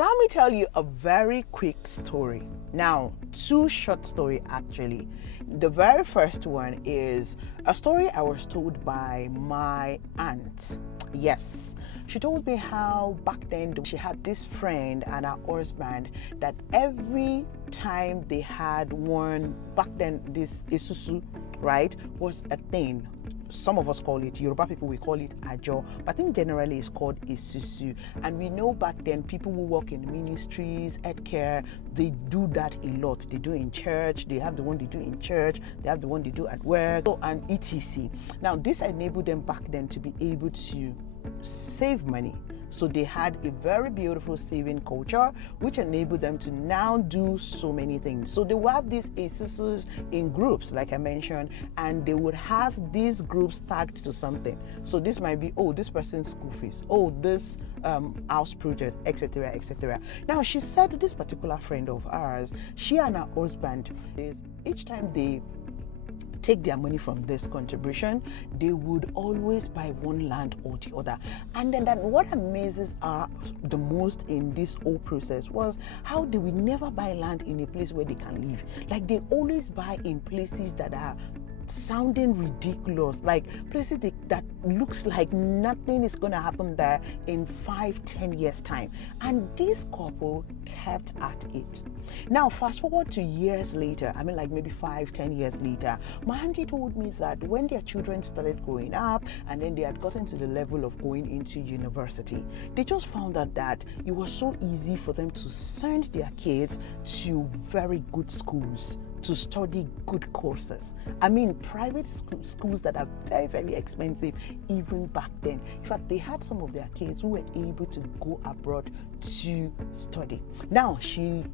Allow me tell you a very quick story. Now, two short story actually. The very first one is a story I was told by my aunt. Yes, she told me how back then she had this friend and her husband that every time they had one, back then this isusu, right, was a thing. Some of us call it, Yoruba people, we call it ajo, but I think generally it's called isusu. And we know back then people who work in ministries, healthcare, they do that a lot. They do in church, they have the one they do in church, they have the one they do at work, and etc. Now, this enabled them back then to be able to save money. So they had a very beautiful saving culture, which enabled them to now do so many things. So they would have these isusus in groups, like I mentioned, and they would have these groups tagged to something. So this might be, oh, this person's school fees, oh, this house project, etc., etc. Now, she said this particular friend of ours, she and her husband, each time they take their money from this contribution, they would always buy one land or the other. And then what amazes her the most in this whole process was how they will never buy land in a place where they can live. Like, they always buy in places that are sounding ridiculous, like places that looks like nothing is going to happen there in 5-10 years time. And this couple kept at it. Now, fast forward to years later, I mean, like maybe 5-10 years later, my auntie told me that when their children started growing up and then they had gotten to the level of going into university, they just found out that it was so easy for them to send their kids to very good schools to study good courses. I mean, private schools that are very, very expensive even back then. In fact, they had some of their kids who were able to go abroad to study. Now, she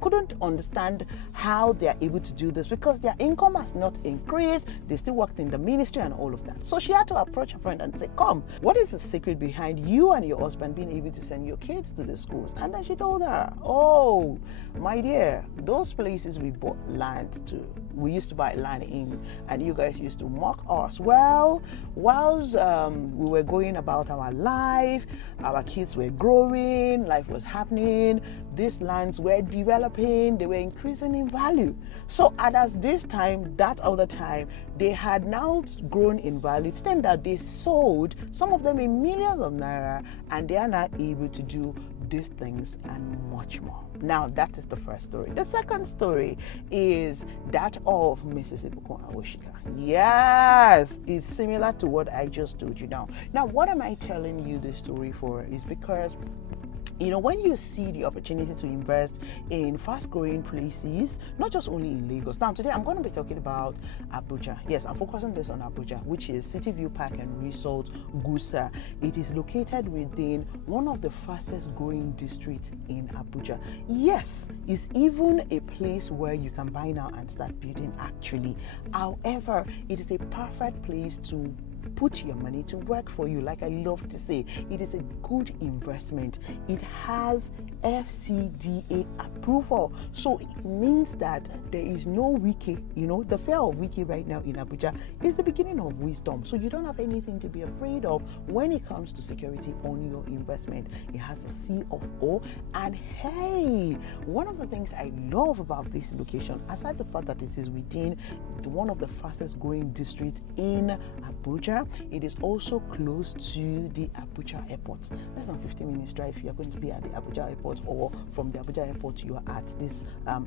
couldn't understand how they are able to do this because their income has not increased. They still worked in the ministry and all of that. So she had to approach her friend and say, come, what is the secret behind you and your husband being able to send your kids to the schools? And then she told her, oh, my dear, those places we bought land to, we used to buy land in, and you guys used to mock us. Well, whilst we were going about our life, our kids were growing, life was happening, these lands were developing, they were increasing in value. So as this time, that other time, they had now grown in value. It's then that they sold some of them in millions of naira, and they are now able to do these things and much more. Now, that is the first story. The second story is that of Mrs. Ibukun Awoshika. Yes, it's similar to what I just told you now. Now, what am I telling you this story for is because, you know, when you see the opportunity to invest in fast-growing places, not just only in Lagos. Now, today I'm going to be talking about Abuja. Yes, I'm focusing this on Abuja, which is City View Park and Resort, Gusa. It is located within one of the fastest-growing districts in Abuja. Yes, it's even a place where you can buy now and start building, actually. However, it is a perfect place to put your money to work for you. Like I love to say, it is a good investment. It has FCDA approval, so it means that there is no wiki. You know, the fear of wiki right now in Abuja is the beginning of wisdom, so you don't have anything to be afraid of when it comes to security on your investment. It has a C of O, and hey, one of the things I love about this location, aside the fact that this is within one of the fastest growing districts in Abuja, it is also close to the Abuja airport. Less than 15 minutes drive, you are going to be at the Abuja airport, or from the Abuja airport you are at this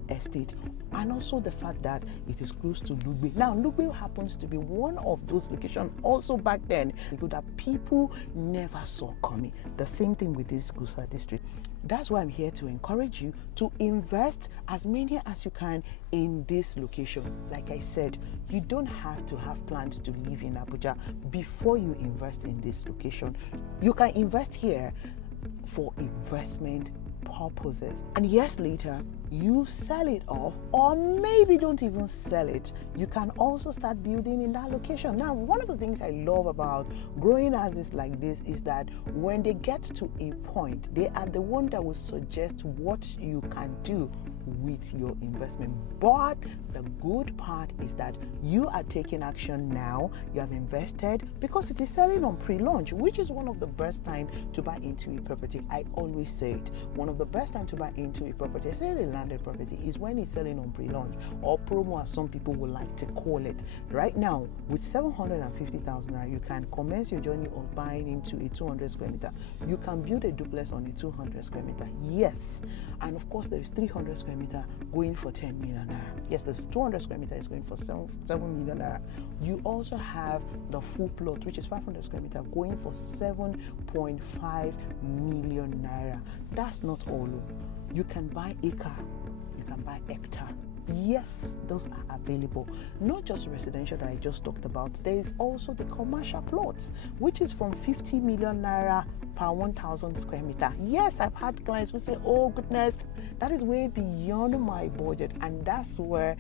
estate. And also the fact that it is close to Lugbe. Now, Lugbe happens to be one of those locations also back then that people never saw coming. The same thing with this Gusa district. That's why I'm here to encourage you to invest as many as you can in this location. Like I said, you don't have to have plans to live in Abuja before you invest in this location. You can invest here for investment purposes, and years later you sell it off, or maybe don't even sell it. You can also start building in that location. Now, one of the things I love about growing houses like this is that when they get to a point, they are the one that will suggest what you can do with your investment. But the good part is that you are taking action now. You have invested because it is selling on pre-launch, which is one of the best time to buy into a property. I always say it. One of the best time to buy into a property, especially a landed property, is when it's selling on pre-launch or promo, as some people would like to call it. Right now, with 750,000 naira, you can commence your journey of buying into a 200 square meter. You can build a duplex on a 200 square meter. Yes. And of course, there is 300 square meter going for 10 million naira. Yes, the 200 square meter is going for 7 million naira. You also have the full plot, which is 500 square meter, going for 7.5 million naira. That's not all. You can buy acre, you can buy hectare. Yes, those are available. Not just residential that I just talked about. There is also the commercial plots, which is from 50 million naira per 1,000 square meter. Yes, I've had clients who say, oh goodness, that is way beyond my budget. And that's where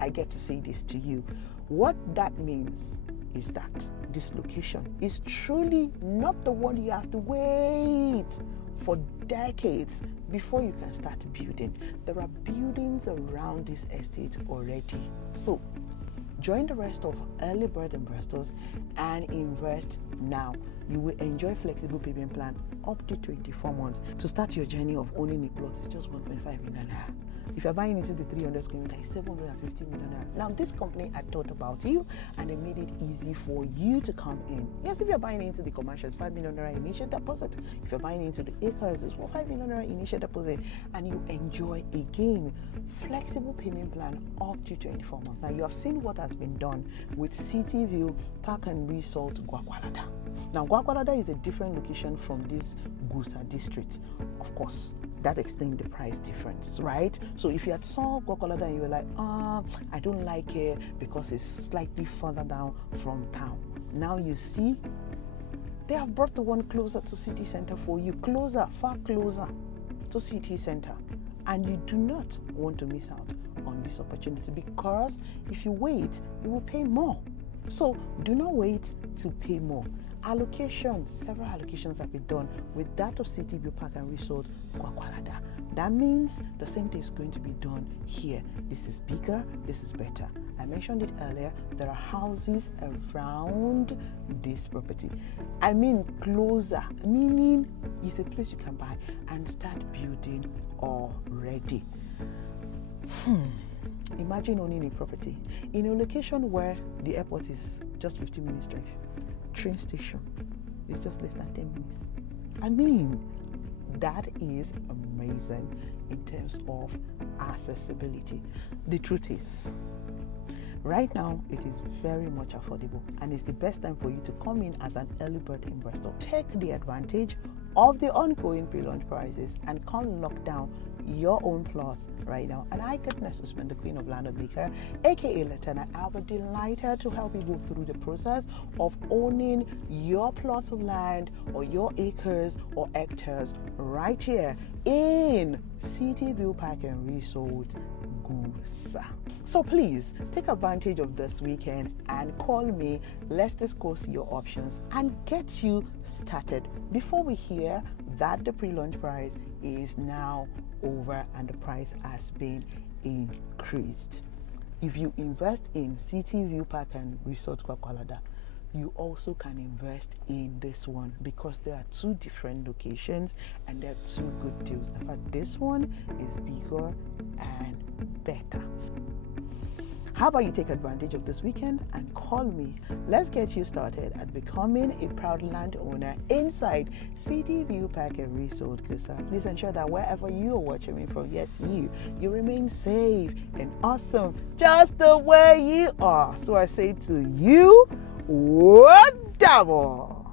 I get to say this to you. What that means is that this location is truly not the one you have to wait for decades before you can start building. There are buildings around this estate already. So join the rest of early bird investors and invest now. You will enjoy flexible payment plan up to 24 months. To start your journey of owning a plot, it's just 1.5 million naira. If you're buying into the 300 square meter, it's 750 million naira. Now, this company had thought about you and they made it easy for you to come in. Yes, if you're buying into the commercials, 5 million naira initial deposit. If you're buying into the acres, it's 5 million naira initial deposit. And you enjoy, again, flexible payment plan up to 24 months. Now, you have seen what has been done with City View Park and Resort Gwagwalada. Now, Gwagwalada is a different location from this Gusa district, of course. That explains the price difference, right? So if you had saw Gwagwalada and you were like, I don't like it because it's slightly further down from town. Now you see, they have brought the one closer to city center for you, far closer to city center. And you do not want to miss out on this opportunity, because if you wait, you will pay more. So do not wait to pay more. Several allocations have been done with that of City View Park and Resort Gwagwalada. That means the same thing is going to be done here. This is bigger, this is better. I mentioned it earlier, there are houses around this property. I mean closer, meaning it's a place you can buy and start building already. Imagine owning a property in a location where the airport is just 15 minutes drive. Train station is just less than 10 minutes. I mean, that is amazing in terms of accessibility. The truth is, right now it is very much affordable, and it's the best time for you to come in as an early bird investor. Take the advantage of the ongoing pre-launch prices and come lock down your own plots right now. And I, Goodness Usman, the Queen of Land Maker, aka Latana, I'll be delighted to help you go through the process of owning your plots of land or your acres or hectares right here in City View Park and Resort Gusa. So please take advantage of this weekend and call me. Let's discuss your options and get you started before we hear that the pre-launch price is now over and the price has been increased. If you invest in City View Park and Resort Gwagwalada, you also can invest in this one, because there are two different locations and there are two good deals. In fact, this one is bigger and better. How about you take advantage of this weekend and call me? Let's get you started at becoming a proud landowner inside City View Park and Resort Gusa. Please ensure that wherever you are watching me from, yes, you remain safe and awesome just the way you are. So I say to you, what double?